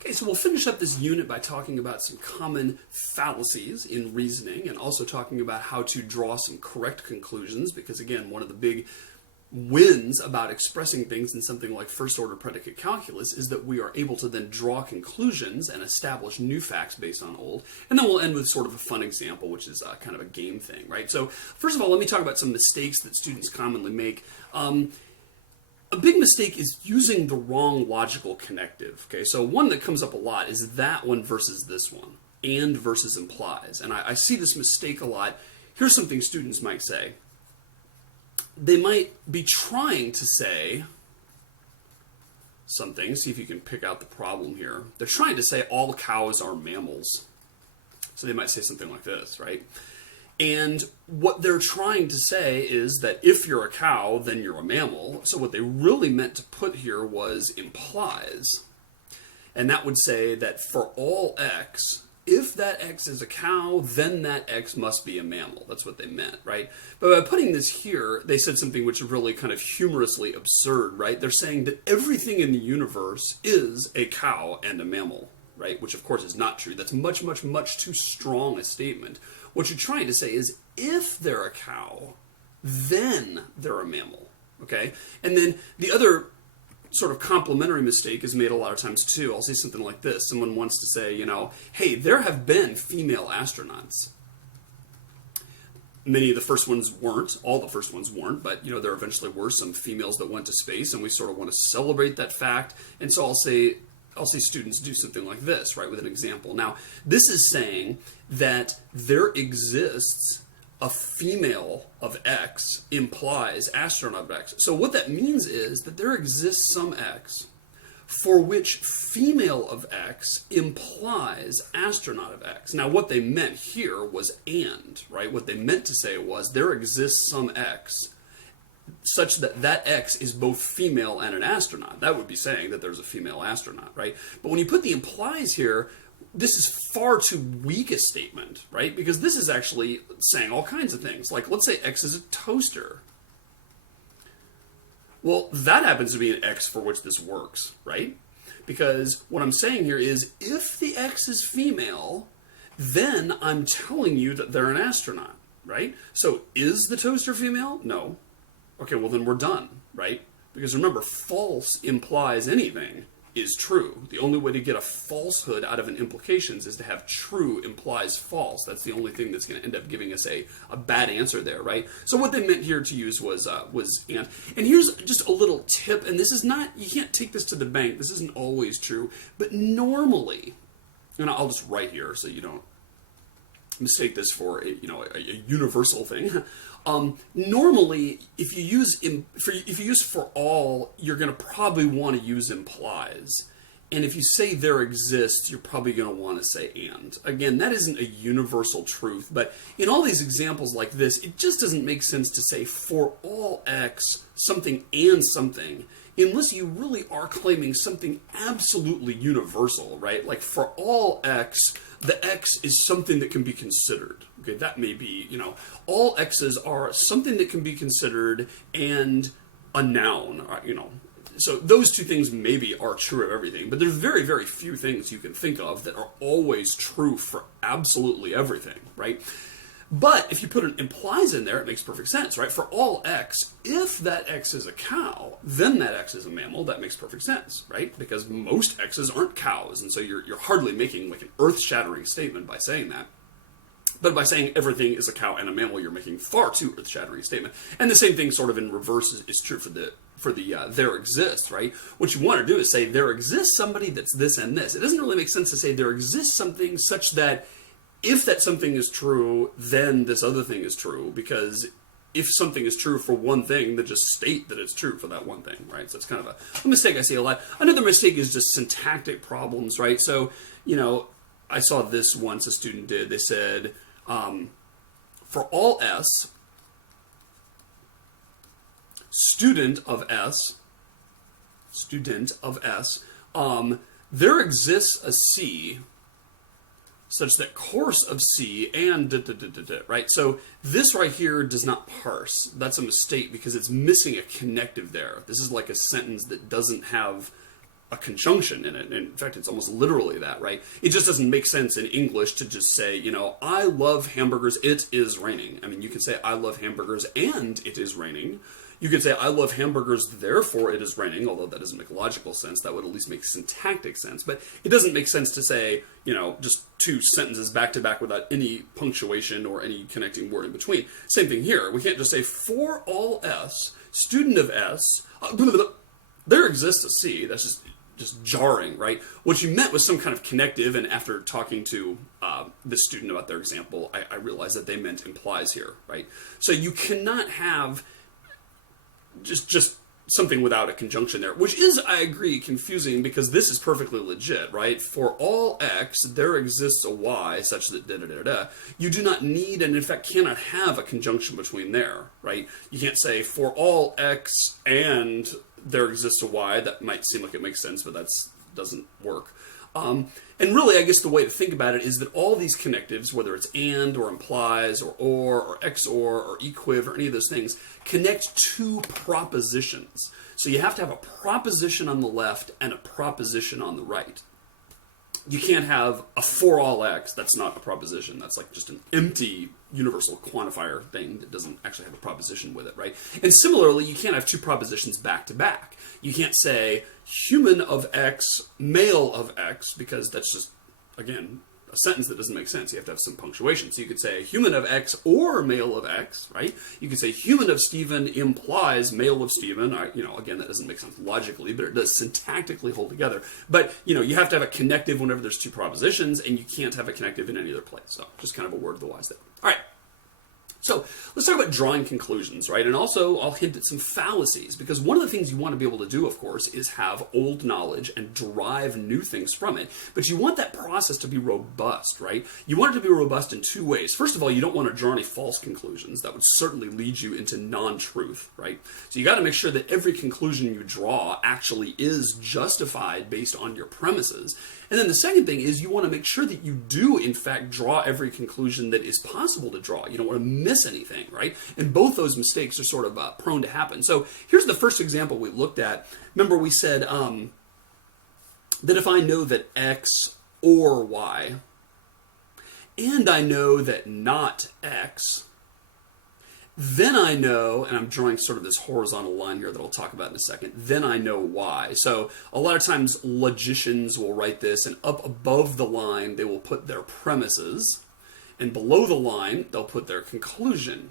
Okay, so we'll finish up this unit by talking about some common fallacies in reasoning and also talking about how to draw some correct conclusions, because again, one of the big wins about expressing things in something like first order predicate calculus is that we are able to then draw conclusions and establish new facts based on old. And then we'll end with sort of a fun example, which is kind of a game thing, right? So first of all, let me talk about some mistakes that students commonly make. A big mistake is using the wrong logical connective. Okay, so one that comes up a lot is that one versus this one, and versus implies. And I see this mistake a lot. Here's something students might say. They might be trying to say something. See if you can pick out the problem here. They're trying to say all cows are mammals. So they might say something like this, right? And what they're trying to say is that if you're a cow, then you're a mammal. So what they really meant to put here was implies. And that would say that for all x, if that x is a cow, then that x must be a mammal. That's what they meant, right? But by putting this here, they said something which is really kind of humorously absurd, right? They're saying that everything in the universe is a cow and a mammal, right? Which of course is not true. That's much, much, much too strong a statement. What you're trying to say is if they're a cow, then they're a mammal, okay? And then the other sort of complementary mistake is made a lot of times too. I'll say something like this. Someone wants to say, you know, hey, there have been female astronauts. Many of the first ones weren't. All the first ones weren't. But, you know, there eventually were some females that went to space, and we sort of want to celebrate that fact. And so I'll see students do something like this, right, with an example. Now, this is saying that there exists a female of X implies astronaut of X. So what that means is that there exists some X for which female of X implies astronaut of X. Now, what they meant here was and, right? What they meant to say was there exists some X such that that X is both female and an astronaut. That would be saying that there's a female astronaut, right? But when you put the implies here, this is far too weak a statement, right? Because this is actually saying all kinds of things. Like, let's say X is a toaster. Well, that happens to be an X for which this works, right? Because what I'm saying here is if the X is female, then I'm telling you that they're an astronaut, right? So is the toaster female? No. Okay, well then we're done, right? Because remember, false implies anything is true. The only way to get a falsehood out of an implications is to have true implies false. That's the only thing that's going to end up giving us a bad answer there, right? So what they meant here to use was and. And here's just a little tip, and this is not, you can't take this to the bank. This isn't always true, but normally, and I'll just write here so you don't mistake this for a universal thing. Normally, if you use for all, you're going to probably want to use implies. And if you say there exists, you're probably going to want to say and. Again, that isn't a universal truth, but in all these examples like this, it just doesn't make sense to say for all X, something and something, unless you really are claiming something absolutely universal, right? Like for all X, the X is something that can be considered. Okay, that may be, all X's are something that can be considered and a noun, So those two things maybe are true of everything, but there's very, very few things you can think of that are always true for absolutely everything, right? But if you put an implies in there, it makes perfect sense, right? For all X, if that X is a cow, then that X is a mammal. That makes perfect sense, right? Because most X's aren't cows, and so you're hardly making like an earth-shattering statement by saying that. But by saying everything is a cow and a mammal, you're making far too earth-shattering statement. And the same thing sort of in reverse is true for the there exists, right? What you want to do is say there exists somebody that's this and this. It doesn't really make sense to say there exists something such that if that something is true, then this other thing is true, because if something is true for one thing, then just state that it's true for that one thing, right? So it's kind of a mistake I see a lot. Another mistake is just syntactic problems, right? So, I saw this once a student did. They said, for all S, student of S, there exists a C such that course of C and right? So this right here does not parse. That's a mistake because it's missing a connective there. This is like a sentence that doesn't have a conjunction in it. In fact, it's almost literally that, right? It just doesn't make sense in English to just say, you know, I love hamburgers, it is raining. I mean, you can say I love hamburgers and it is raining. You could say I love hamburgers, therefore it is raining, although that doesn't make logical sense. That would at least make syntactic sense. But it doesn't make sense to say, you know, just two sentences back to back without any punctuation or any connecting word in between. Same thing here. We can't just say for all S, student of S, there exists a C. That's just jarring, right? What you meant was some kind of connective, and after talking to this student about their example, I realized that they meant implies here, right? So you cannot have just something without a conjunction there, which is, I agree, confusing because this is perfectly legit, right? For all X, there exists a Y such that da-da-da-da. You do not need, and in fact cannot have, a conjunction between there, right? You can't say for all X and there exists a Y. That might seem like it makes sense, but that doesn't work. And really, I guess the way to think about it is that all these connectives, whether it's and or implies or XOR or equiv or any of those things, connect to propositions. So you have to have a proposition on the left and a proposition on the right. You can't have a for all X. That's not a proposition. That's like just an empty universal quantifier thing that doesn't actually have a proposition with it, right? And similarly, you can't have two propositions back to back. You can't say human of X, male of X, because that's just, again, a sentence that doesn't make sense. You have to have some punctuation. So you could say human of X or male of X, right? You could say human of Stephen implies male of Stephen. You know, again, that doesn't make sense logically, but it does syntactically hold together. But, you know, you have to have a connective whenever there's two propositions, and you can't have a connective in any other place. So just kind of a word of the wise there. All right. So let's talk about drawing conclusions, right? And also I'll hint at some fallacies, because one of the things you want to be able to do, of course, is have old knowledge and derive new things from it. But you want that process to be robust, right? You want it to be robust in two ways. First of all, you don't want to draw any false conclusions. That would certainly lead you into non-truth, right? So you got to make sure that every conclusion you draw actually is justified based on your premises. And then the second thing is you want to make sure that you do, in fact, draw every conclusion that is possible to draw. You don't want to miss anything, right? And both those mistakes are sort of prone to happen. So here's the first example we looked at. Remember we said that if I know that X or Y, and I know that not X, then I know, and I'm drawing sort of this horizontal line here that I'll talk about in a second, then I know why. So a lot of times logicians will write this, and up above the line they will put their premises, and below the line they'll put their conclusion.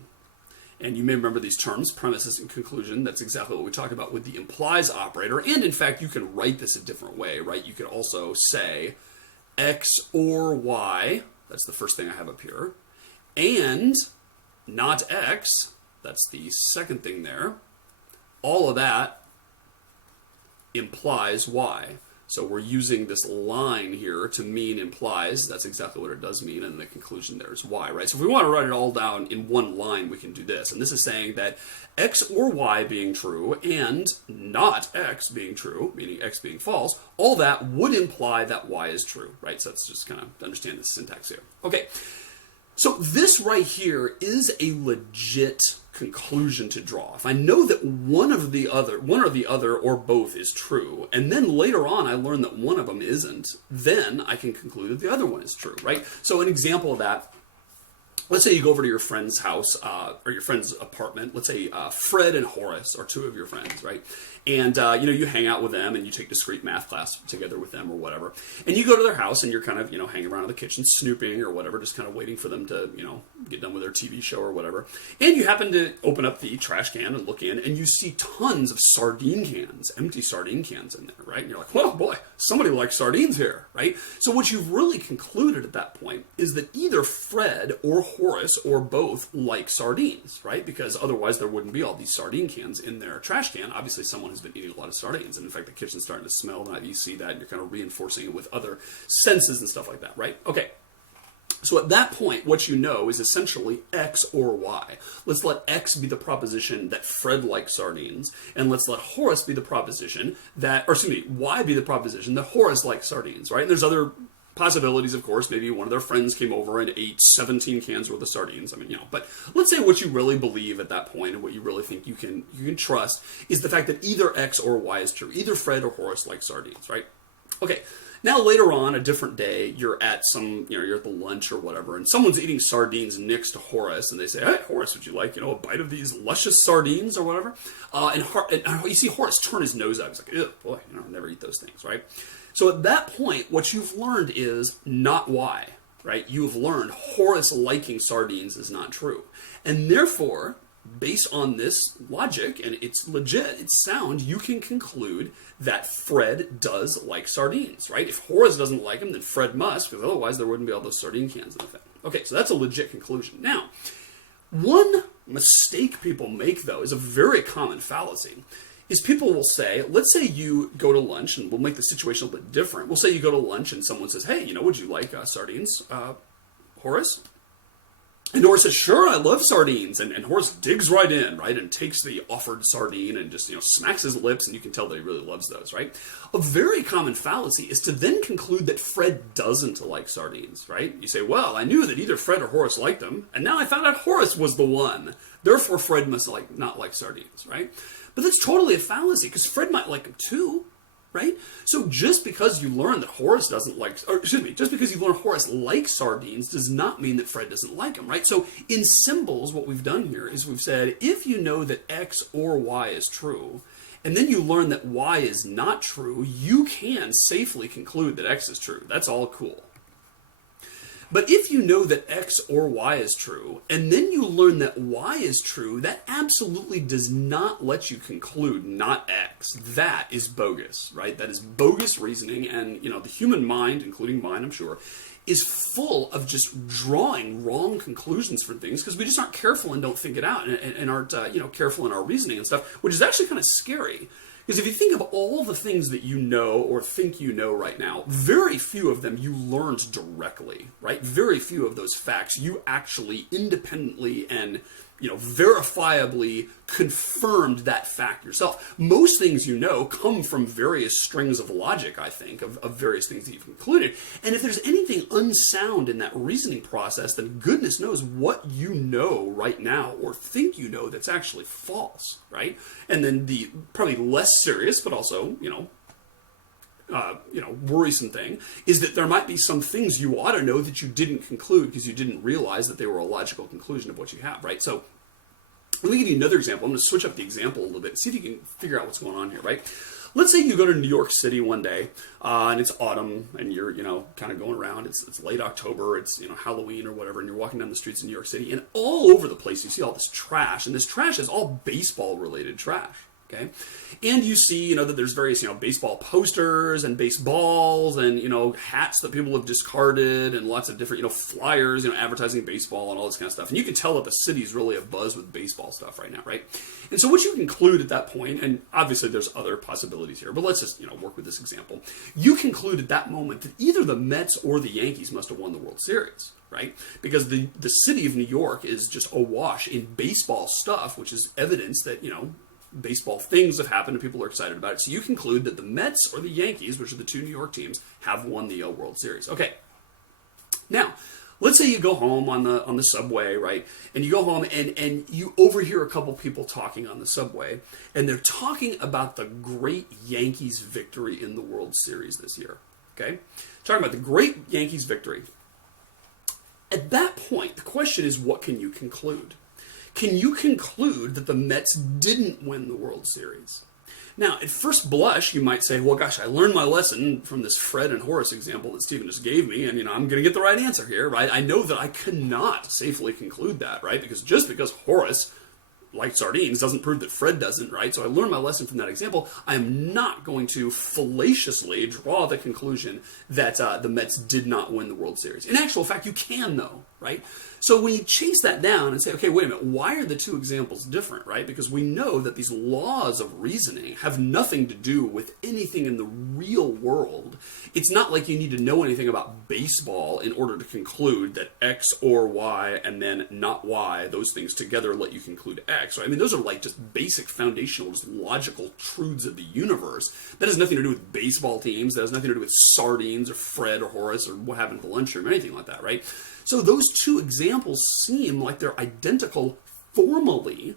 And you may remember these terms, premises and conclusion. That's exactly what we talked about with the implies operator. And in fact, you can write this a different way, right? You could also say X or Y, that's the first thing I have up here, and not X, that's the second thing there, all of that implies Y. So we're using this line here to mean implies. That's exactly what it does mean, and the conclusion there is Y, right? So if we want to write it all down in one line, we can do this. And this is saying that X or Y being true and not X being true, meaning X being false, all that would imply that Y is true, right? So that's just kind of to understand the syntax here. Okay. So this right here is a legit conclusion to draw. If I know that one or the other or both is true, and then later on I learn that one of them isn't, then I can conclude that the other one is true, right? So an example of that, let's say you go over to your friend's house or your friend's apartment. Let's say Fred and Horace are two of your friends, right? And you hang out with them and you take discrete math class together with them or whatever. And you go to their house and you're kind of hanging around in the kitchen snooping or whatever, just kind of waiting for them to get done with their TV show or whatever. And you happen to open up the trash can and look in, and you see tons of sardine cans, empty sardine cans in there, right? And you're like, well, boy, somebody likes sardines here, right? So what you've really concluded at that point is that either Fred or Horace or both like sardines, right? Because otherwise there wouldn't be all these sardine cans in their trash can. Obviously someone has been eating a lot of sardines, and in fact the kitchen's starting to smell, and you see that and you're kind of reinforcing it with other senses and stuff like that, right? Okay. So at that point, what you know is essentially X or Y. Let's let X be the proposition that Fred likes sardines, and let's let Horace be the proposition that, Y be the proposition that Horace likes sardines, right? And there's other possibilities, of course, maybe one of their friends came over and ate 17 cans worth of sardines. I mean, but let's say what you really believe at that point and what you really think you can trust is the fact that either X or Y is true. Either Fred or Horace like sardines, right? Okay. Now later on, a different day, you're at you're at the lunch or whatever, and someone's eating sardines next to Horace, and they say, "Hey, Horace, would you like, a bite of these luscious sardines or whatever?" And you see Horace turn his nose up. He's like, "Ew, boy, I never eat those things," right? So at that point, what you've learned is not why, right? You have learned Horace liking sardines is not true, and therefore, based on this logic, and it's legit, it's sound, you can conclude that Fred does like sardines, right? If Horace doesn't like them, then Fred must, because otherwise there wouldn't be all those sardine cans in the thing. Okay, so that's a legit conclusion. Now, one mistake people make, though, is a very common fallacy, is people will say, let's say you go to lunch, and we'll make the situation a little bit different. We'll say you go to lunch and someone says, "Hey, would you like sardines, Horace?" And Horace says, "Sure, I love sardines." And Horace digs right in, right, and takes the offered sardine and just, smacks his lips, and you can tell that he really loves those, right? A very common fallacy is to then conclude that Fred doesn't like sardines, right? You say, "Well, I knew that either Fred or Horace liked them, and now I found out Horace was the one. Therefore, Fred must not like sardines," right? But that's totally a fallacy, because Fred might like them too. Right? So just because you learn that Horace doesn't like, just because you learn Horace likes sardines does not mean that Fred doesn't like them, right? So in symbols, what we've done here is we've said, if you know that X or Y is true, and then you learn that Y is not true, you can safely conclude that X is true. That's all cool. But if you know that X or Y is true, and then you learn that Y is true, that absolutely does not let you conclude not X. That is bogus, right? That is bogus reasoning, and, the human mind, including mine, I'm sure, is full of just drawing wrong conclusions for things because we just aren't careful and don't think it out and aren't, careful in our reasoning and stuff, which is actually kind of scary. Because if you think of all the things that you know or think you know right now, very few of them you learned directly, right? Very few of those facts you actually independently and, verifiably confirmed that fact yourself. Most things you know come from various strings of logic, I think, of various things that you've concluded. And if there's anything unsound in that reasoning process, then goodness knows what you know right now or think you know that's actually false, right? And then the probably less serious, but also, worrisome thing is that there might be some things you ought to know that you didn't conclude because you didn't realize that they were a logical conclusion of what you have, right? So let me give you another example. I'm going to switch up the example a little bit, see if you can figure out what's going on here, right? Let's say you go to New York City one day, and it's autumn, and you're, kind of going around. It's late October, it's, Halloween or whatever, and you're walking down the streets in New York City, and all over the place you see all this trash, and this trash is all baseball-related trash. Okay, and you see, that there's various, baseball posters and baseballs and, hats that people have discarded and lots of different, flyers, advertising baseball and all this kind of stuff. And you can tell that the city's really abuzz with baseball stuff right now, right? And so what you conclude at that point, and obviously there's other possibilities here, but let's just, work with this example. You conclude at that moment that either the Mets or the Yankees must have won the World Series, right? Because the city of New York is just awash in baseball stuff, which is evidence that, baseball things have happened and people are excited about it. So you conclude that the Mets or the Yankees, which are the two New York teams, have won the World Series. Okay. Now, let's say you go home on the subway, right? And you go home and you overhear a couple people talking on the subway, and they're talking about the great Yankees victory in the World Series this year. Okay? Talking about the great Yankees victory. At that point, the question is, what can you conclude? Can you conclude that the Mets didn't win the World Series? Now, at first blush, you might say, well, gosh, I learned my lesson from this Fred and Horace example that Stephen just gave me, and, I'm going to get the right answer here, right? I know that I cannot safely conclude that, right? Because just because Horace liked sardines doesn't prove that Fred doesn't, right? So I learned my lesson from that example. I am not going to fallaciously draw the conclusion that the Mets did not win the World Series. In actual fact, you can, though, right? So when you chase that down and say, okay, wait a minute, why are the two examples different, right? Because we know that these laws of reasoning have nothing to do with anything in the real world. It's not like you need to know anything about baseball in order to conclude that X or Y and then not Y, those things together let you conclude X. X, right? I mean, those are like just basic foundational, just logical truths of the universe. That has nothing to do with baseball teams. That has nothing to do with sardines or Fred or Horace or what happened at the lunchroom or anything like that, right? So those two examples seem like they're identical formally.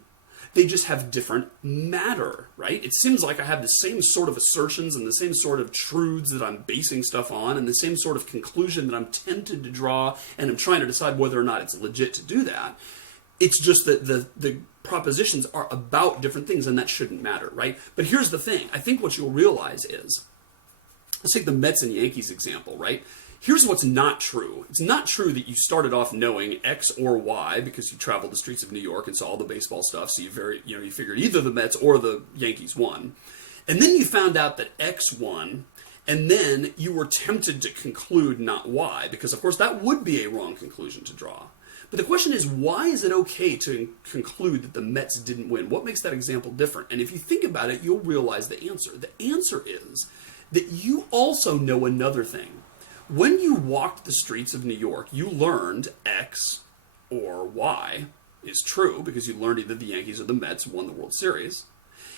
They just have different matter, right? It seems like I have the same sort of assertions and the same sort of truths that I'm basing stuff on and the same sort of conclusion that I'm tempted to draw, and I'm trying to decide whether or not it's legit to do that. It's just that the propositions are about different things, and that shouldn't matter, right? But here's the thing. I think what you'll realize is, let's take the Mets and Yankees example, right? Here's what's not true. It's not true that you started off knowing X or Y because you traveled the streets of New York and saw all the baseball stuff, so you figured either the Mets or the Yankees won. And then you found out that X won, and then you were tempted to conclude not Y, because of course that would be a wrong conclusion to draw. But the question is, why is it okay to conclude that the Mets didn't win? What makes that example different? And if you think about it, you'll realize the answer. The answer is that you also know another thing. When you walked the streets of New York, you learned X or Y is true because you learned either the Yankees or the Mets won the World Series.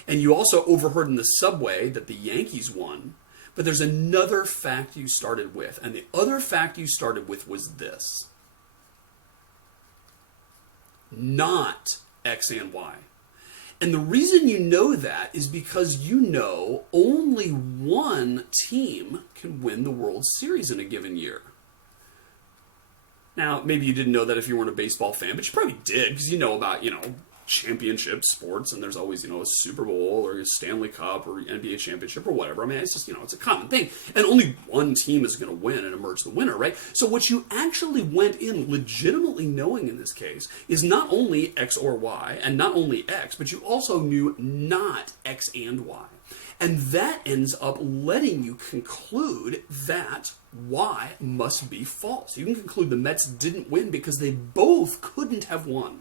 And you also overheard in the subway that the Yankees won. But there's another fact you started with. And the other fact you started with was this. Not X and Y. And the reason you know that is because you know only one team can win the World Series in a given year. Now, maybe you didn't know that if you weren't a baseball fan, but you probably did because you know about, championship sports, and there's always, a Super Bowl or a Stanley Cup or NBA championship or whatever. I mean, it's just, it's a common thing. And only one team is going to win and emerge the winner, right? So what you actually went in legitimately knowing in this case is not only X or Y and not only X, but you also knew not X and Y. And that ends up letting you conclude that Y must be false. You can conclude the Mets didn't win because they both couldn't have won.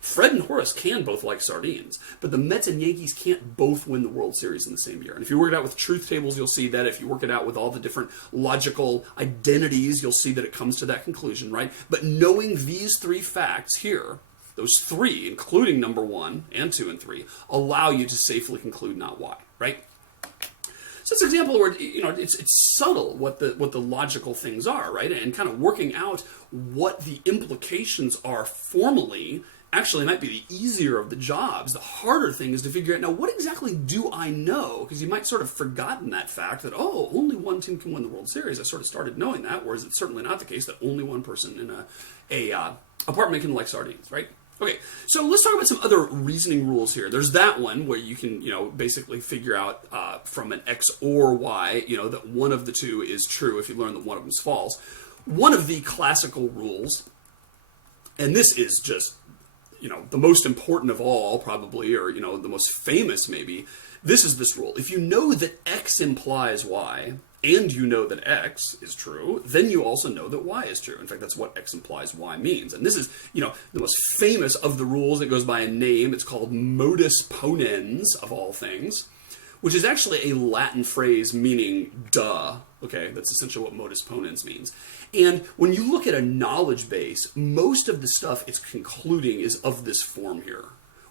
Fred and Horace can both like sardines, but the Mets and Yankees can't both win the World Series in the same year. And if you work it out with truth tables, you'll see that. If you work it out with all the different logical identities, you'll see that it comes to that conclusion, right? But knowing these three facts here, those three, including number 1 and 2 and 3, allow you to safely conclude not Y, right? So it's an example where it's subtle what the logical things are, right? And kind of working out what the implications are formally actually might be the easier of the jobs. The harder thing is to figure out, now, what exactly do I know? Because you might sort of forgotten that fact that, only one team can win the World Series. I sort of started knowing that, whereas it's certainly not the case that only one person in a apartment can like sardines, right? Okay, so let's talk about some other reasoning rules here. There's that one where you can, basically figure out from an X or Y, that one of the two is true if you learn that one of them is false. One of the classical rules, and this is just the most important of all, probably, or, the most famous, maybe, this is this rule. If you know that X implies Y, and you know that X is true, then you also know that Y is true. In fact, that's what X implies Y means. And this is, the most famous of the rules. It goes by a name. It's called modus ponens, of all things, which is actually a Latin phrase meaning duh. Okay, that's essentially what modus ponens means. And when you look at a knowledge base, most of the stuff it's concluding is of this form here,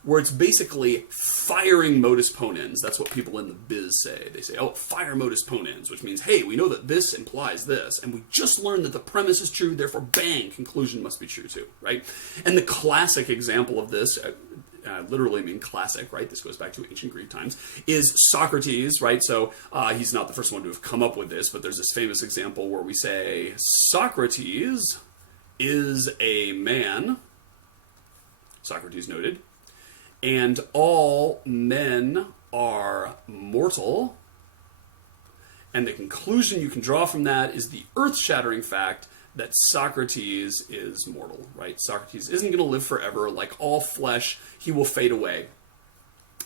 where it's basically firing modus ponens. That's what people in the biz say. They say, fire modus ponens, which means, hey, we know that this implies this, and we just learned that the premise is true, therefore, bang, conclusion must be true too, right? And the classic example of this, literally mean classic, right? This goes back to ancient Greek times, is Socrates, right? So he's not the first one to have come up with this, but there's this famous example where we say, Socrates is a man, Socrates noted, and all men are mortal. And the conclusion you can draw from that is the earth-shattering fact that Socrates is mortal, right? Socrates isn't going to live forever. Like all flesh, he will fade away.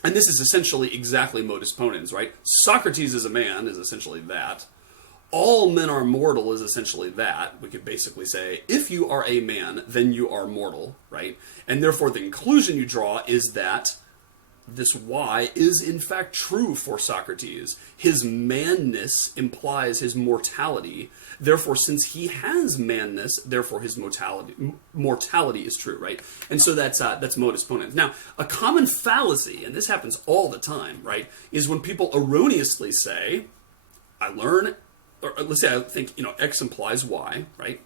And this is essentially exactly modus ponens, right? Socrates is a man is essentially that. All men are mortal is essentially that. We could basically say, if you are a man, then you are mortal, right? And therefore the conclusion you draw is that this Y is in fact true for Socrates. His manness implies his mortality. Therefore, since he has manness, therefore his mortality is true, right? And so that's modus ponens. Now, a common fallacy, and this happens all the time, right, is when people erroneously say, I learn, or let's say I think, X implies Y, right?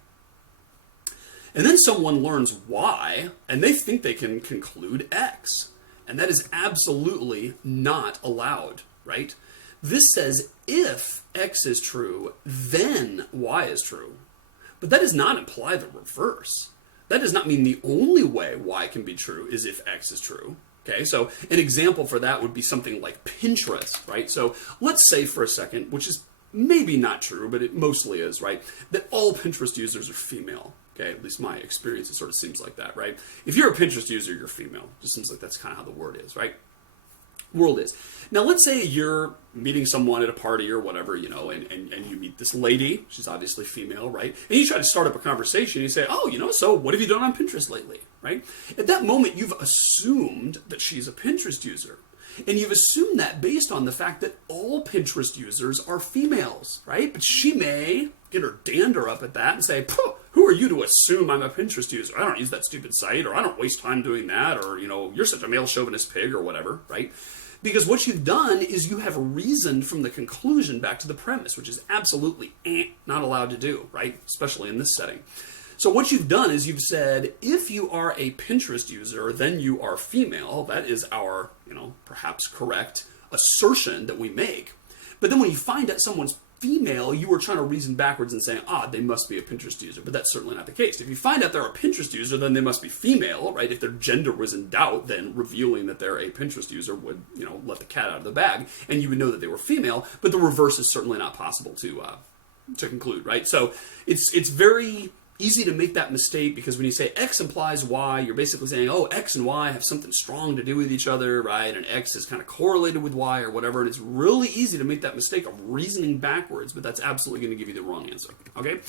And then someone learns Y, and they think they can conclude X. And that is absolutely not allowed, right? This says if X is true, then Y is true. But that does not imply the reverse. That does not mean the only way Y can be true is if X is true. Okay, so an example for that would be something like Pinterest, right? So let's say for a second, which is maybe not true, but it mostly is, right, that all Pinterest users are female. Okay, at least my experience, it sort of seems like that, right? If you're a Pinterest user, you're female. It just seems like that's kind of how the world is. Now, let's say you're meeting someone at a party or whatever, and you meet this lady. She's obviously female, right? And you try to start up a conversation. You say, so what have you done on Pinterest lately, right? At that moment, you've assumed that she's a Pinterest user. And you've assumed that based on the fact that all Pinterest users are females, right? But she may get her dander up at that and say, who are you to assume I'm a Pinterest user? I don't use that stupid site, or I don't waste time doing that, or, you're such a male chauvinist pig, or whatever, right? Because what you've done is you have reasoned from the conclusion back to the premise, which is absolutely not allowed to do, right? Especially in this setting. So what you've done is you've said, if you are a Pinterest user, then you are female. That is our, perhaps correct assertion that we make. But then when you find out someone's female, you were trying to reason backwards and saying, they must be a Pinterest user. But that's certainly not the case. If you find out they're a Pinterest user, then they must be female, right? If their gender was in doubt, then revealing that they're a Pinterest user would, let the cat out of the bag, and you would know that they were female. But the reverse is certainly not possible to conclude, right? So it's very easy to make that mistake, because when you say X implies Y, you're basically saying, X and Y have something strong to do with each other, right? And X is kind of correlated with Y or whatever. And it's really easy to make that mistake of reasoning backwards, but that's absolutely going to give you the wrong answer, okay?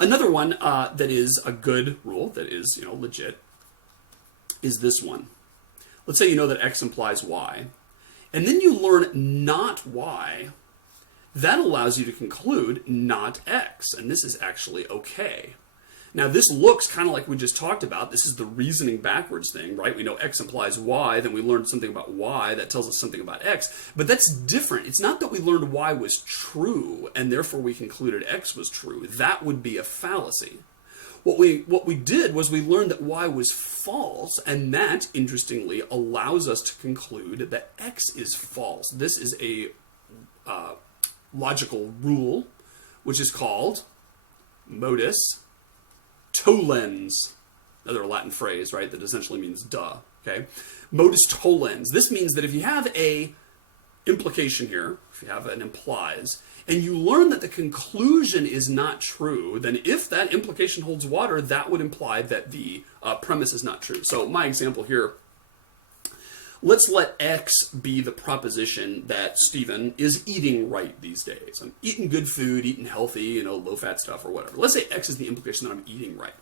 Another one that is a good rule, that is, legit, is this one. Let's say you know that X implies Y, and then you learn not Y. That allows you to conclude not X, and this is actually okay. Now, this looks kind of like we just talked about. This is the reasoning backwards thing, right? We know X implies Y, then we learned something about Y that tells us something about X. But that's different. It's not that we learned Y was true, and therefore we concluded X was true. That would be a fallacy. What we did was we learned that Y was false, and that, interestingly, allows us to conclude that X is false. This is a logical rule, which is called modus tollens, another Latin phrase, right, that essentially means duh, okay? Modus tollens. This means that if you have a implication here, if you have an implies, and you learn that the conclusion is not true, then if that implication holds water, that would imply that the premise is not true. So my example here, let's let X be the proposition that Stephen is eating right these days. I'm eating good food, eating healthy, low-fat stuff or whatever. Let's say X is the implication that I'm eating right.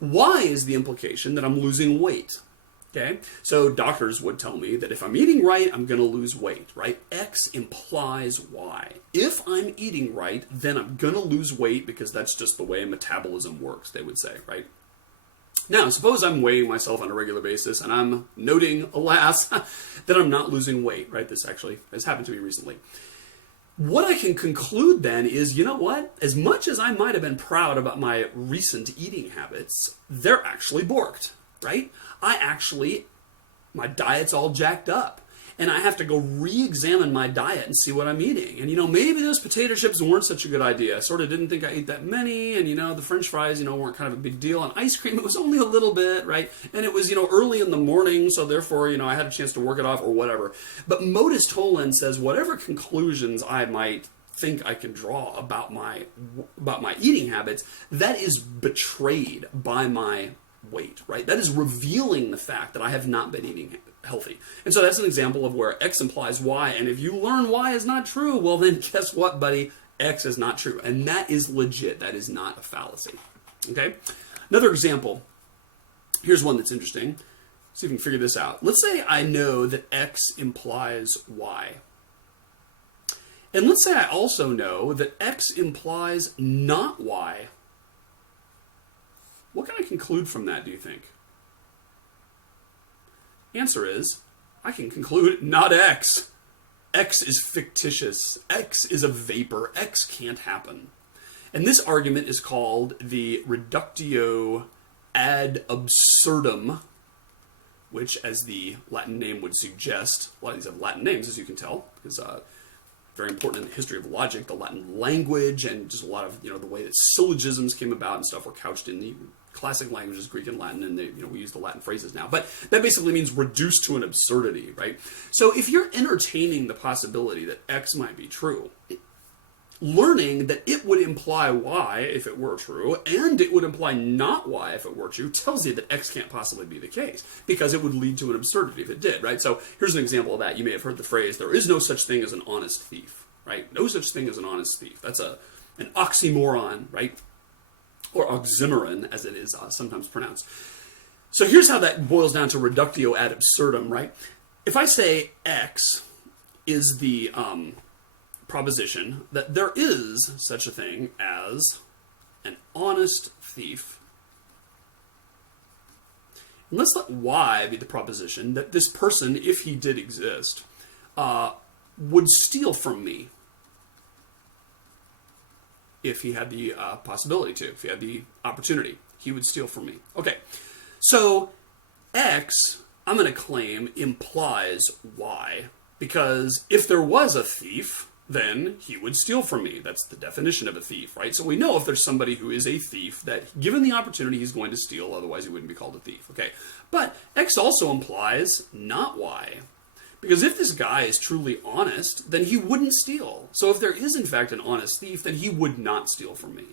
Y is the implication that I'm losing weight. Okay? So doctors would tell me that if I'm eating right, I'm going to lose weight, right? X implies Y. If I'm eating right, then I'm going to lose weight because that's just the way metabolism works, they would say, right? Now, suppose I'm weighing myself on a regular basis, and I'm noting, alas, that I'm not losing weight, right? This actually has happened to me recently. What I can conclude then is, you know what? As much as I might have been proud about my recent eating habits, they're actually borked, right? My diet's all jacked up. And I have to go re-examine my diet and see what I'm eating. And, maybe those potato chips weren't such a good idea. I sort of didn't think I ate that many. And, the French fries, weren't kind of a big deal. And ice cream, it was only a little bit, right? And it was, early in the morning. So therefore, I had a chance to work it off or whatever. But modus tollens says whatever conclusions I might think I can draw about my eating habits, that is betrayed by my weight, right? That is revealing the fact that I have not been eating healthy. And so that's an example of where X implies Y, and if you learn Y is not true, well then guess what, buddy? X is not true. And that is legit. That is not a fallacy. Okay? Another example. Here's one that's interesting. See if we can figure this out. Let's say I know that X implies Y. And let's say I also know that X implies not Y. What can I conclude from that, do you think? Answer is, I can conclude not X. X is fictitious. X is a vapor. X can't happen. And this argument is called the reductio ad absurdum, which, as the Latin name would suggest, a lot of these have Latin names, as you can tell, because very important in the history of logic, the Latin language, and just a lot of, the way that syllogisms came about and stuff were couched in the classic languages, Greek and Latin, and we use the Latin phrases now. But that basically means reduced to an absurdity, right? So if you're entertaining the possibility that X might be true, learning that it would imply Y if it were true, and it would imply not Y if it were true, tells you that X can't possibly be the case, because it would lead to an absurdity if it did, right? So here's an example of that. You may have heard the phrase, there is no such thing as an honest thief, right? No such thing as an honest thief. That's an oxymoron, right? Or oxymoron, as it is sometimes pronounced. So here's how that boils down to reductio ad absurdum, right? If I say X is the proposition that there is such a thing as an honest thief, and let's let Y be the proposition that this person, if he did exist, would steal from me if he had the possibility to, if he had the opportunity, he would steal from me. Okay, so X, I'm going to claim, implies Y, because if there was a thief, then he would steal from me. That's the definition of a thief, right? So we know if there's somebody who is a thief, that given the opportunity, he's going to steal, otherwise he wouldn't be called a thief, okay? But X also implies not Y, because if this guy is truly honest, then he wouldn't steal. So if there is in fact an honest thief, then he would not steal from me.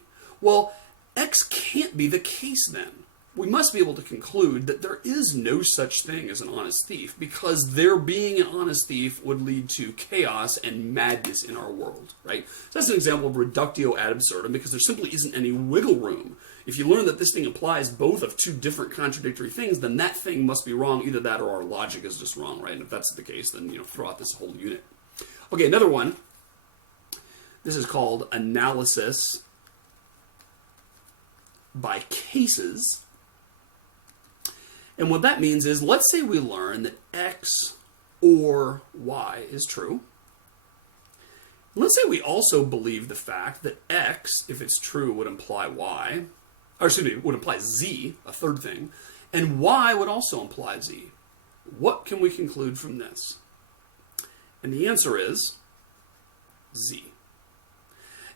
Well, X can't be the case then. We must be able to conclude that there is no such thing as an honest thief, because there being an honest thief would lead to chaos and madness in our world, right? So that's an example of reductio ad absurdum, because there simply isn't any wiggle room. If you learn that this thing implies both of two different contradictory things, then that thing must be wrong. Either that or our logic is just wrong, right? And if that's the case, then throw out this whole unit. Okay, another one. This is called analysis by cases. And what that means is, let's say we learn that X or Y is true. Let's say we also believe the fact that X, if it's true, would imply Y, or excuse me, would imply Z, a third thing, and Y would also imply Z. What can we conclude from this? And the answer is Z.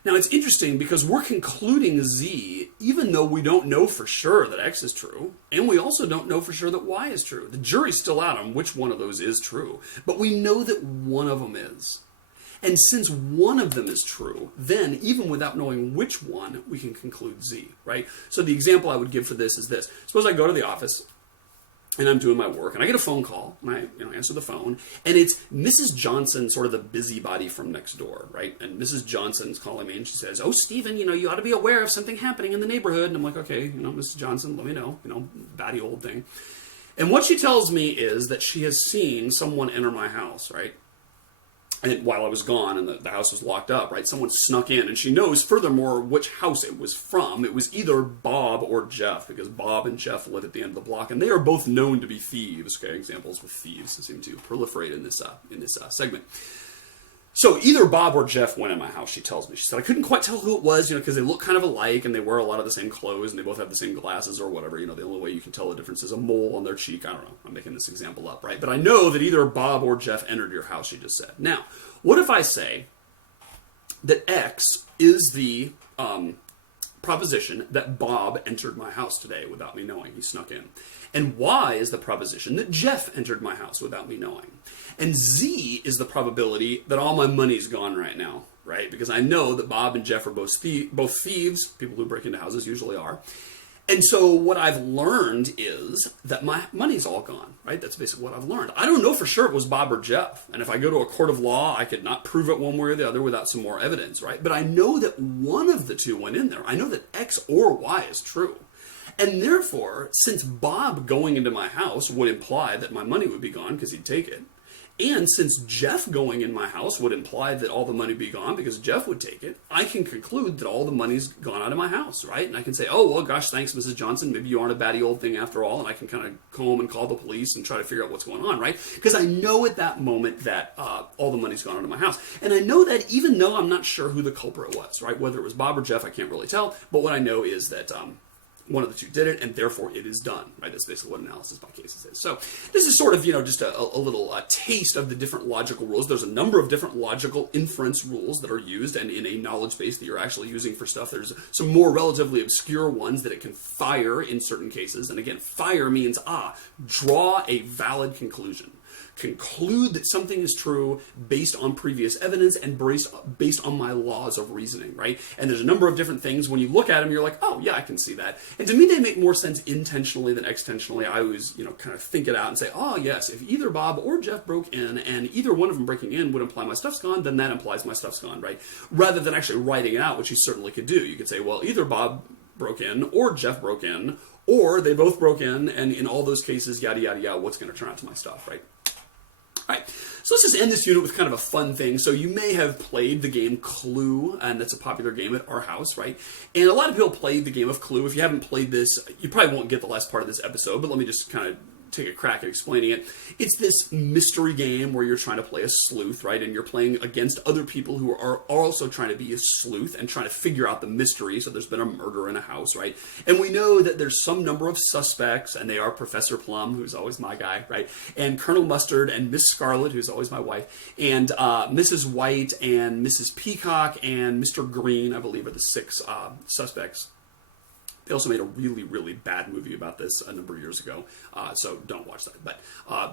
Now, it's interesting because we're concluding Z even though we don't know for sure that X is true, and we also don't know for sure that Y is true. The jury's still out on which one of those is true, but we know that one of them is. And since one of them is true, then even without knowing which one, we can conclude Z, right? So the example I would give for this is this. Suppose I go to the office, and I'm doing my work, and I get a phone call, and I answer the phone, and it's Mrs. Johnson, sort of the busybody from next door, right? And Mrs. Johnson's calling me, and she says, "Oh, Stephen, you ought to be aware of something happening in the neighborhood." And I'm like, "Okay, Mrs. Johnson, let me know, batty old thing." And what she tells me is that she has seen someone enter my house, right? And while I was gone and the house was locked up, right, someone snuck in, and she knows, furthermore, which house it was from. It was either Bob or Jeff, because Bob and Jeff live at the end of the block, and they are both known to be thieves. Okay, examples with thieves seem to proliferate in this segment. So either Bob or Jeff went in my house, she tells me. She said, I couldn't quite tell who it was, because they look kind of alike, and they wear a lot of the same clothes, and they both have the same glasses or whatever. The only way you can tell the difference is a mole on their cheek. I don't know. I'm making this example up, right? But I know that either Bob or Jeff entered your house, she just said. Now, what if I say that X is the proposition that Bob entered my house today without me knowing? He snuck in. And Y is the proposition that Jeff entered my house without me knowing. And Z is the probability that all my money's gone right now, right? Because I know that Bob and Jeff are both thieves. People who break into houses usually are. And so what I've learned is that my money's all gone, right? That's basically what I've learned. I don't know for sure it was Bob or Jeff. And if I go to a court of law, I could not prove it one way or the other without some more evidence, right? But I know that one of the two went in there. I know that X or Y is true. And therefore, since Bob going into my house would imply that my money would be gone because he'd take it, and since Jeff going in my house would imply that all the money would be gone because Jeff would take it, I can conclude that all the money's gone out of my house, right? And I can say, oh, well, gosh, thanks, Mrs. Johnson. Maybe you aren't a batty old thing after all. And I can kind of go home and call the police and try to figure out what's going on, right? Because I know at that moment that all the money's gone out of my house. And I know that even though I'm not sure who the culprit was, right? Whether it was Bob or Jeff, I can't really tell. But what I know is that one of the two did it, and therefore it is done, right? That's basically what analysis by cases is. So this is sort of, just a little taste of the different logical rules. There's a number of different logical inference rules that are used, and in a knowledge base that you're actually using for stuff, there's some more relatively obscure ones that it can fire in certain cases. And again, fire means, draw a valid conclusion. Conclude that something is true based on previous evidence and based on my laws of reasoning, right? And there's a number of different things. When you look at them, you're like, oh, yeah, I can see that. And to me, they make more sense intentionally than extensionally. I always, kind of think it out and say, oh, yes, if either Bob or Jeff broke in and either one of them breaking in would imply my stuff's gone, then that implies my stuff's gone, right? Rather than actually writing it out, which you certainly could do. You could say, well, either Bob broke in or Jeff broke in, or they both broke in, and in all those cases, yada, yada, yada, what's going to turn out to my stuff, right? All right, so let's just end this unit with kind of a fun thing. So you may have played the game Clue, and that's a popular game at our house, right? And a lot of people played the game of Clue. If you haven't played this, you probably won't get the last part of this episode, but let me just kind of take a crack at explaining it. It's this mystery game where you're trying to play a sleuth, right? And you're playing against other people who are also trying to be a sleuth and trying to figure out the mystery. So there's been a murder in a house, right? And we know that there's some number of suspects, and they are Professor Plum, who's always my guy, right? And Colonel Mustard and Miss Scarlet, who's always my wife, and Mrs. White and Mrs. Peacock and Mr. Green, I believe, are the 6 suspects. They also made a really, really bad movie about this a number of years ago, so don't watch that. But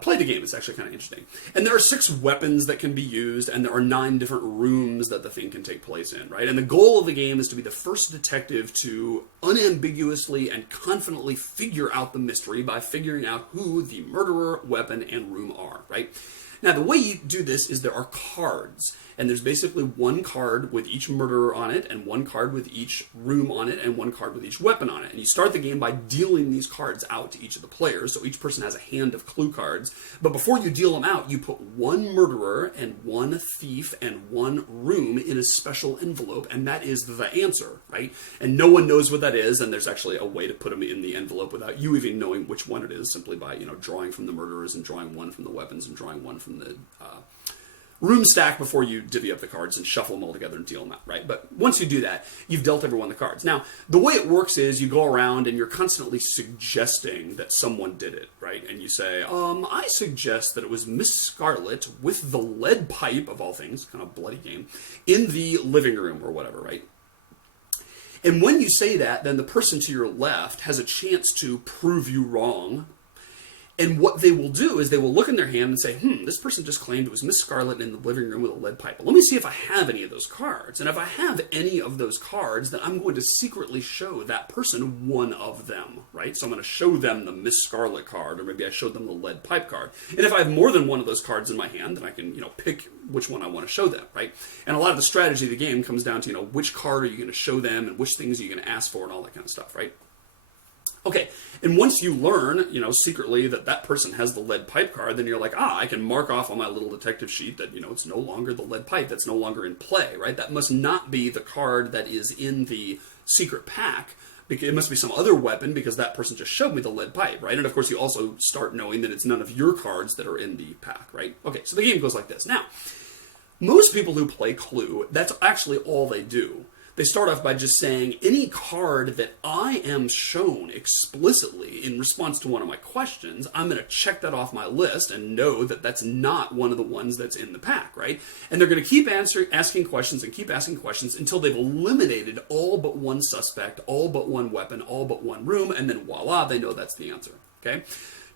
play the game. It's actually kind of interesting. And there are 6 weapons that can be used, and there are 9 different rooms that the thing can take place in, right? And the goal of the game is to be the first detective to unambiguously and confidently figure out the mystery by figuring out who the murderer, weapon, and room are, right? Now, the way you do this is there are cards, and there's basically one card with each murderer on it, and one card with each room on it, and one card with each weapon on it. And you start the game by dealing these cards out to each of the players, so each person has a hand of clue cards. But before you deal them out, you put one murderer and one thief and one room in a special envelope, and that is the answer, right? And no one knows what that is, and there's actually a way to put them in the envelope without you even knowing which one it is, simply by, drawing from the murderers and drawing one from the weapons and drawing one from the room stack before you divvy up the cards and shuffle them all together and deal them out, right? But once you do that, you've dealt everyone the cards. Now, the way it works is you go around and you're constantly suggesting that someone did it, right? And you say, I suggest that it was Miss Scarlet with the lead pipe, of all things, kind of bloody game, in the living room or whatever, right? And when you say that, then the person to your left has a chance to prove you wrong. And what they will do is they will look in their hand and say, this person just claimed it was Miss Scarlet in the living room with a lead pipe. But let me see if I have any of those cards. And if I have any of those cards, then I'm going to secretly show that person one of them, right? So I'm going to show them the Miss Scarlet card, or maybe I showed them the lead pipe card. And if I have more than one of those cards in my hand, then I can, pick which one I want to show them, right? And a lot of the strategy of the game comes down to, which card are you going to show them and which things are you going to ask for and all that kind of stuff, right? Okay, and once you learn, secretly that person has the lead pipe card, then you're like, I can mark off on my little detective sheet that, it's no longer the lead pipe, that's no longer in play, right? That must not be the card that is in the secret pack, because it must be some other weapon, because that person just showed me the lead pipe, right? And of course, you also start knowing that it's none of your cards that are in the pack, right? Okay, so the game goes like this. Now, most people who play Clue, that's actually all they do. They start off by just saying, any card that I am shown explicitly in response to one of my questions, I'm going to check that off my list and know that that's not one of the ones that's in the pack, right? And they're going to keep asking questions and keep asking questions until they've eliminated all but one suspect, all but one weapon, all but one room, and then voila, they know that's the answer, okay?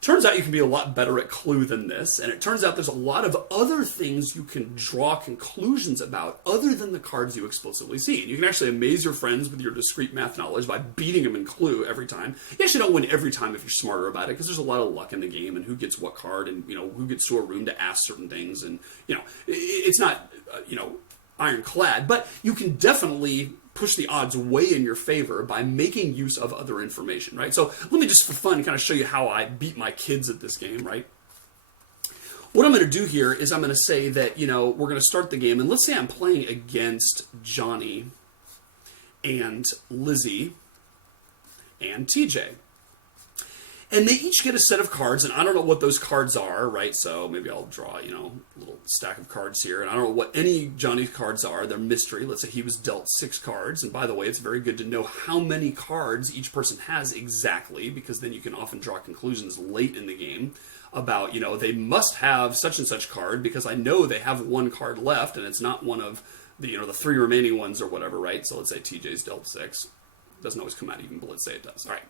Turns out you can be a lot better at Clue than this, and it turns out there's a lot of other things you can draw conclusions about other than the cards you explicitly see. And you can actually amaze your friends with your discrete math knowledge by beating them in Clue every time. You actually don't win every time if you're smarter about it, because there's a lot of luck in the game, and who gets what card, and who gets to a room to ask certain things, and it's not ironclad, but you can definitely push the odds way in your favor by making use of other information, right? So let me just for fun kind of show you how I beat my kids at this game, right? What I'm going to do here is I'm going to say that, we're going to start the game, and let's say I'm playing against Johnny and Lizzie and TJ. And they each get a set of cards, and I don't know what those cards are, right? So maybe I'll draw, a little stack of cards here, and I don't know what any Johnny's cards are. They're mystery. Let's say he was dealt 6 cards, and by the way, it's very good to know how many cards each person has exactly, because then you can often draw conclusions late in the game about, they must have such and such card, because I know they have 1 card left, and it's not one of the, the 3 remaining ones or whatever, right? So let's say TJ's dealt 6. Doesn't always come out even, but let's say it does. All right.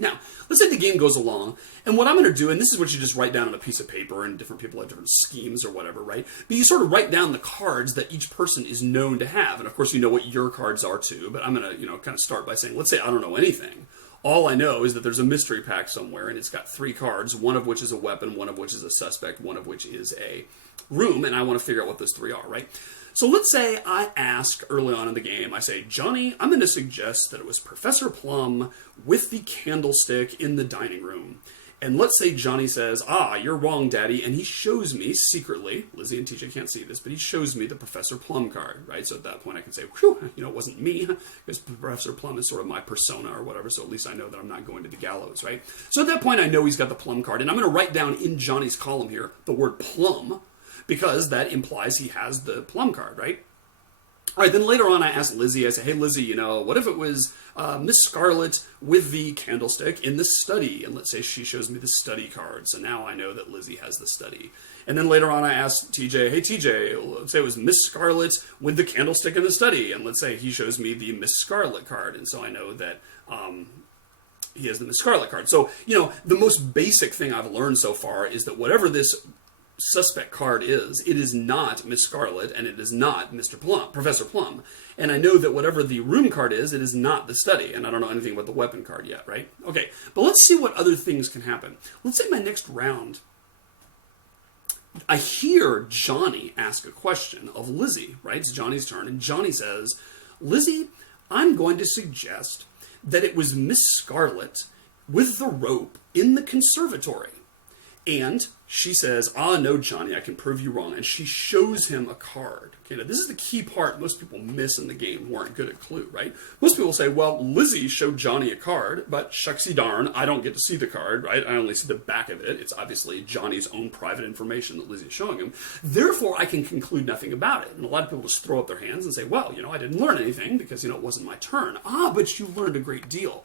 Now, let's say the game goes along, and what I'm going to do, and this is what you just write down on a piece of paper, and different people have different schemes or whatever, right? But you sort of write down the cards that each person is known to have, and of course you know what your cards are too, but I'm going to, kind of start by saying, let's say I don't know anything. All I know is that there's a mystery pack somewhere, and it's got 3 cards, one of which is a weapon, one of which is a suspect, one of which is a room, and I want to figure out what those 3 are, right? So let's say I ask early on in the game, I say, Johnny, I'm going to suggest that it was Professor Plum with the candlestick in the dining room. And let's say Johnny says, you're wrong, Daddy, and he shows me secretly, Lizzie and TJ can't see this, but he shows me the Professor Plum card, right? So at that point I can say, whew, it wasn't me, because Professor Plum is sort of my persona or whatever, so at least I know that I'm not going to the gallows, right? So at that point I know he's got the Plum card, and I'm going to write down in Johnny's column here the word Plum, because that implies he has the Plum card, right? All right, then later on I ask Lizzie, I say, hey Lizzie, what if it was Miss Scarlet with the candlestick in the study? And let's say she shows me the study card, so now I know that Lizzie has the study. And then later on I ask TJ, hey TJ, let's say it was Miss Scarlet with the candlestick in the study, and let's say he shows me the Miss Scarlet card, and so I know that he has the Miss Scarlet card. So, the most basic thing I've learned so far is that whatever this suspect card is, it is not Miss Scarlet, and it is not Professor Plum. And I know that whatever the room card is, it is not the study, and I don't know anything about the weapon card yet, right? Okay, but let's see what other things can happen. Let's say my next round, I hear Johnny ask a question of Lizzie, right? It's Johnny's turn, and Johnny says, Lizzie, I'm going to suggest that it was Miss Scarlet with the rope in the conservatory. And she says, no, Johnny, I can prove you wrong. And she shows him a card. Okay, now this is the key part most people miss in the game who aren't good at Clue, right? Most people say, well, Lizzie showed Johnny a card, but shucksy darn, I don't get to see the card, right? I only see the back of it. It's obviously Johnny's own private information that Lizzie is showing him. Therefore, I can conclude nothing about it. And a lot of people just throw up their hands and say, well, I didn't learn anything because, it wasn't my turn. But you learned a great deal.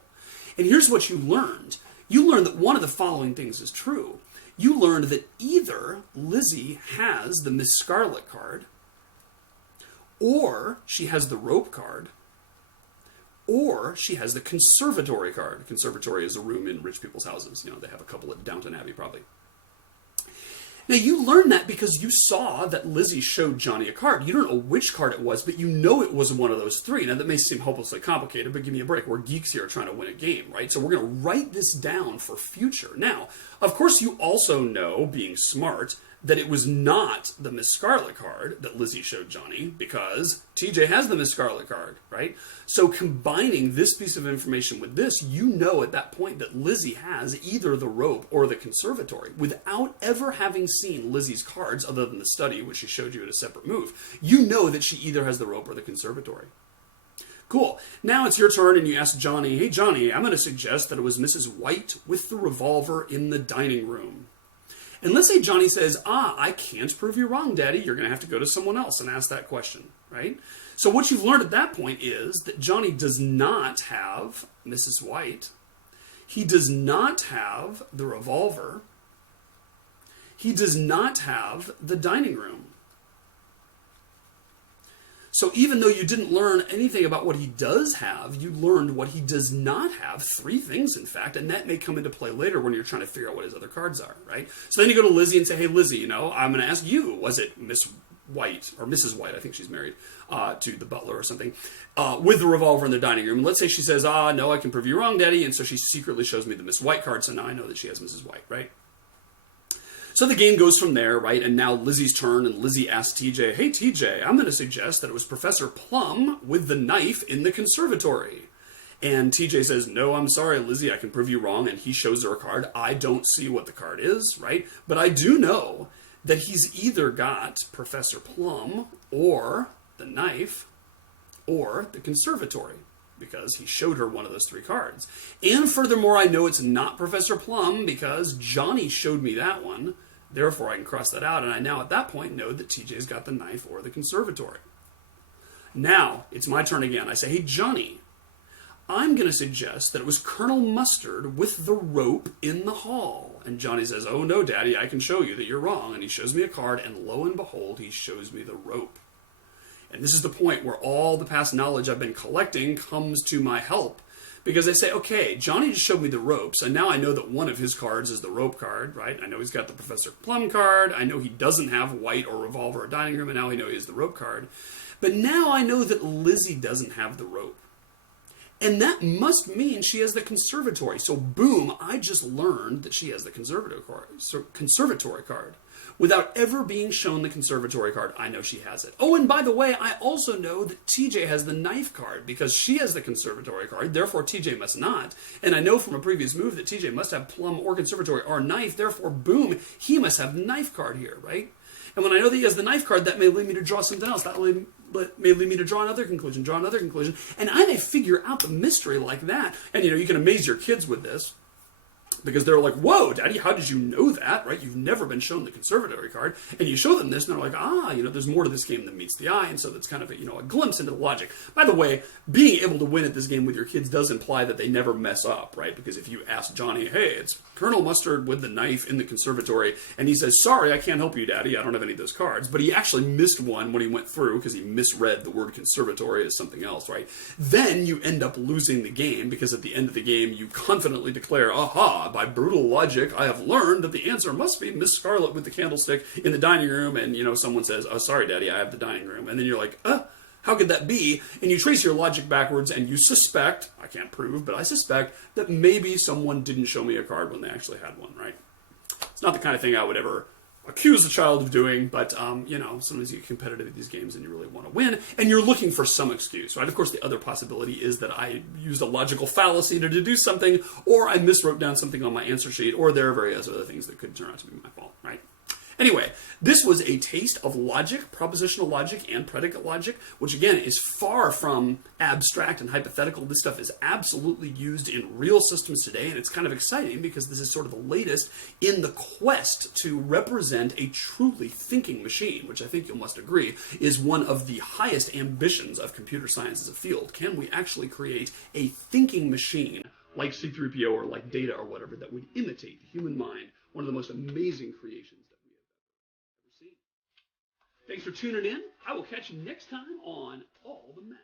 And here's what you learned. You learned that one of the following things is true. You learned that either Lizzie has the Miss Scarlet card, or she has the rope card, or she has the conservatory card. Conservatory is a room in rich people's houses. They have a couple at Downton Abbey, probably. Now, you learned that because you saw that Lizzie showed Johnny a card. You don't know which card it was, but you know it was one of those 3. Now, that may seem hopelessly complicated, but give me a break. We're geeks here trying to win a game, right? So we're going to write this down for future. Now, of course, you also know, being smart, that it was not the Miss Scarlet card that Lizzie showed Johnny, because TJ has the Miss Scarlet card, right? So combining this piece of information with this, you know at that point that Lizzie has either the rope or the conservatory, without ever having seen Lizzie's cards other than the study, which she showed you at a separate move. You know that she either has the rope or the conservatory. Cool. Now it's your turn, and you ask Johnny, hey Johnny, I'm going to suggest that it was Mrs. White with the revolver in the dining room. And let's say Johnny says, I can't prove you wrong, Daddy. You're going to have to go to someone else and ask that question, right? So what you've learned at that point is that Johnny does not have Mrs. White. He does not have the revolver. He does not have the dining room. So even though you didn't learn anything about what he does have, you learned what he does not have. 3 things, in fact, and that may come into play later when you're trying to figure out what his other cards are, right? So then you go to Lizzie and say, hey, Lizzie, I'm going to ask you, was it Miss White, or Mrs. White, I think she's married to the butler or something, with the revolver in the dining room? And let's say she says, no, I can prove you wrong, Daddy, and so she secretly shows me the Miss White card, so now I know that she has Mrs. White, right? So the game goes from there, right? And now Lizzie's turn, and Lizzie asks TJ, hey TJ, I'm going to suggest that it was Professor Plum with the knife in the conservatory. And TJ says, no, I'm sorry, Lizzie, I can prove you wrong. And he shows her a card. I don't see what the card is, right? But I do know that he's either got Professor Plum or the knife or the conservatory, because he showed her one of those three cards. And furthermore, I know it's not Professor Plum because Johnny showed me that one. Therefore, I can cross that out, and I now at that point know that TJ's got the knife or the conservatory. Now, it's my turn again. I say, hey, Johnny, I'm going to suggest that it was Colonel Mustard with the rope in the hall. And Johnny says, oh no, Daddy, I can show you that you're wrong. And he shows me a card, and lo and behold, he shows me the rope. And this is the point where all the past knowledge I've been collecting comes to my help. Because I say, okay, Johnny just showed me the ropes, and now I know that one of his cards is the rope card, right? I know he's got the Professor Plum card. I know he doesn't have white or revolver or dining room, and now I know he has the rope card. But now I know that Lizzie doesn't have the rope. And that must mean she has the conservatory. So boom, I just learned that she has the conservatory card. Without ever being shown the conservatory card, I know she has it. Oh, and by the way, I also know that TJ has the knife card because she has the conservatory card, therefore TJ must not. And I know from a previous move that TJ must have plum or conservatory or knife, therefore boom, he must have knife card here, right? And when I know that he has the knife card, that may lead me to draw something else. That may lead me to draw another conclusion, and I may figure out the mystery like that. And, you can amaze your kids with this, because they're like, whoa, Daddy, how did you know that, right? You've never been shown the conservatory card. And you show them this, and they're like, there's more to this game than meets the eye. And so that's kind of a glimpse into the logic. By the way, being able to win at this game with your kids does imply that they never mess up, right? Because if you ask Johnny, hey, it's Colonel Mustard with the knife in the conservatory, and he says, sorry, I can't help you, Daddy, I don't have any of those cards. But he actually missed one when he went through because he misread the word conservatory as something else, right? Then you end up losing the game because at the end of the game, you confidently declare, aha, by brutal logic, I have learned that the answer must be Miss Scarlet with the candlestick in the dining room, and, someone says, oh, sorry, Daddy, I have the dining room. And then you're like, how could that be? And you trace your logic backwards, and you suspect, I can't prove, but I suspect that maybe someone didn't show me a card when they actually had one, right? It's not the kind of thing I would ever accuse a child of doing, but, sometimes you get competitive at these games and you really want to win, and you're looking for some excuse, right? Of course, the other possibility is that I used a logical fallacy to deduce something, or I miswrote down something on my answer sheet, or there are various other things that could turn out to be my fault, right? Anyway, this was a taste of logic, propositional logic, and predicate logic, which again is far from abstract and hypothetical. This stuff is absolutely used in real systems today, and it's kind of exciting because this is sort of the latest in the quest to represent a truly thinking machine, which I think you must agree is one of the highest ambitions of computer science as a field. Can we actually create a thinking machine like C3PO or like Data or whatever that would imitate the human mind, one of the most amazing creations that we have ever seen. Thanks for tuning in. I will catch you next time on All the Math.